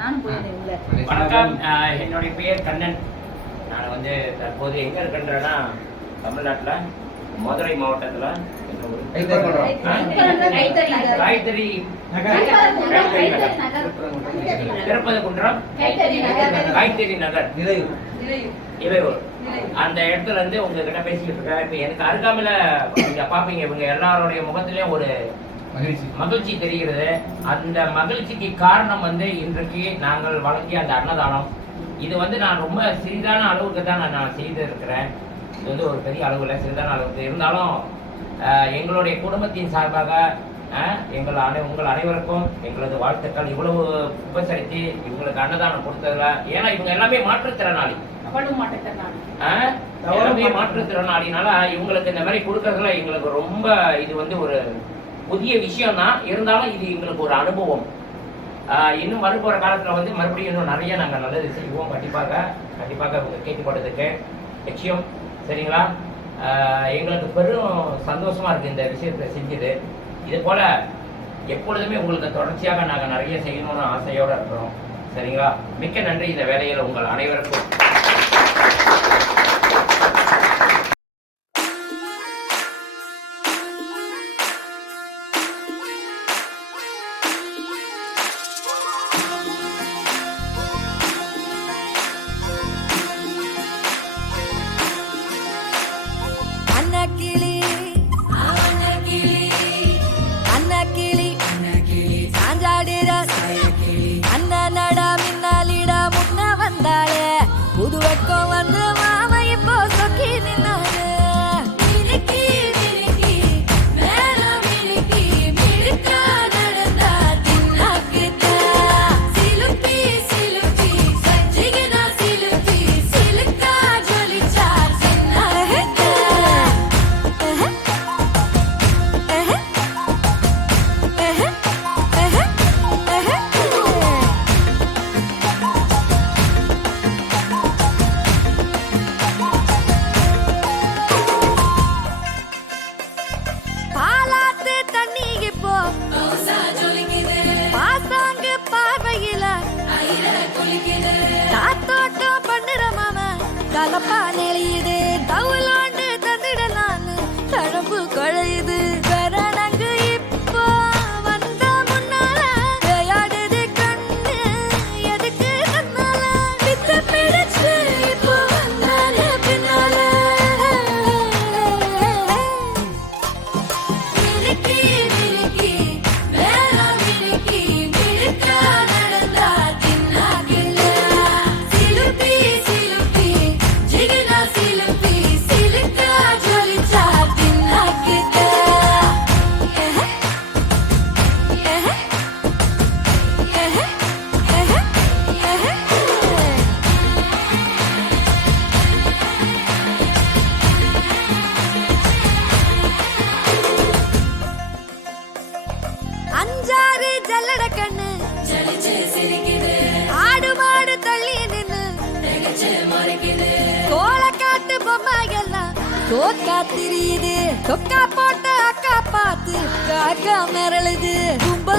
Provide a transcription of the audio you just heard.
நானும் போயிருந்தேன் வணக்கம். ஆஹ் என்னுடைய பெயர் கண்ணன். நான் வந்து தற்போது எங்க இருக்கின்றேன்னா தமிழ்நாட்டுல மதுரை மாவட்டத்துல? கைத்தறி. திருப்பதிகுன்றம் கைத்தறி. நகர். இளையூர். அந்த இடத்துல இருந்து உங்ககிட்ட பேசிக்கிட்டு இருக்கேன். இப்ப எனக்கு அருகாமையில நீங்க பாப்பீங்க. இவங்க எல்லாருடைய முகத்திலயும் ஒரு மகிழ்ச்சி. மகிழ்ச்சி தெரிகிறது. அந்த மகிழ்ச்சிக்கு காரணம் வந்து இன்றைக்கு நாங்கள் வழங்கிய அந்த அன்னதானம். இது வந்து நான் ரொம்ப சிறிதான அளவுக்கு தான் நான் நான் செய்திருக்கிறேன். இது வந்து ஒரு பெரிய அளவுல சிறிதான அளவுக்கு இருந்தாலும் எங்களுடைய குடும்பத்தின் சார்பாக எங்கள் அனை உங்கள் அனைவருக்கும் எங்களது வாழ்த்துக்கள். இவ்வளவு உபசரித்து இவங்களுக்கு அன்னதானம் கொடுத்ததுல ஏன்னா இவங்க எல்லாமே மாற்றுத்திறனாளி. எல்லாமே மாற்றுத்திறனாளினால இவங்களுக்கு இந்த மாதிரி கொடுக்கறதுல எங்களுக்கு ரொம்ப இது வந்து ஒரு புதிய விஷயம் தான் இருந்தாலும் இது எங்களுக்கு ஒரு அனுபவம். இன்னும் வரப்போகிற காலத்தில் வந்து மறுபடியும் இன்னும் நிறைய நாங்கள் நல்லது செய்வோம் கண்டிப்பாக. கண்டிப்பாக உங்கள் கேட்டுப்படுறதுக்கு லட்சியம். சரிங்களா? எங்களுக்கு பெரும் சந்தோஷமாக இருக்குது இந்த விஷயத்தை செஞ்சது. இது போல் எப்பொழுதுமே உங்களுக்கு தொடர்ச்சியாக நாங்கள் நிறைய செய்யணும்னு ஆசையோடு இருக்கிறோம். சரிங்களா? மிக்க நன்றி. இந்த வேலையில் உங்கள் அனைவருக்கும். i la pane ஜல்லட கண்ணு ஆடு மாடு தள்ளி நின்னு கோலக்காட்டு பொம்மை எல்லாம் தோக்கா திரியுது தொக்கா போட்ட அக்கா பார்த்து காக்கா மிரளுது கும்பல் கூடும்